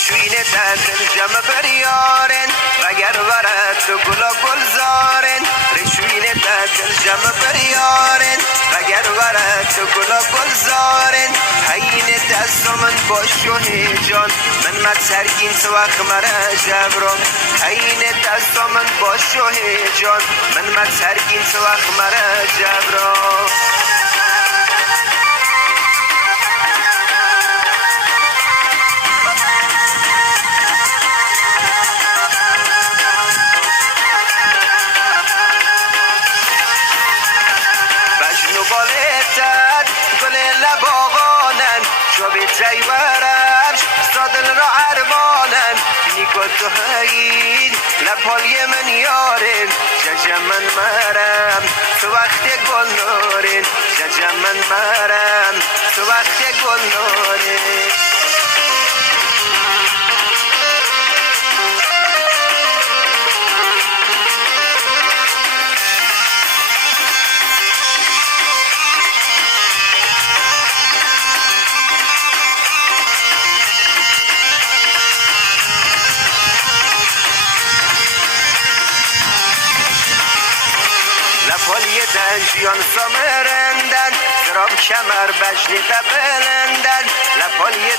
رشوین دل جمع بریارن وگر ورد تو گلا گلزارن رشوین دل جمع بریارن وگر ورد تو گلا گلزارن حین دست من باش و هیجان من متسرگین تو وقت مرا جبران حین دست من باش و هیجان من متسرگین تو وقت مرا جبران بالتر گل لباغانن شبه تیورش سادل را عربانن نیکو تو هین لبهای من یارن ججم من مرم تو وقت گل نارن ججم من مرم تو وقت گل نارن لپالی دنجیان سامرندن درام کمر بجنی بلندن لپالی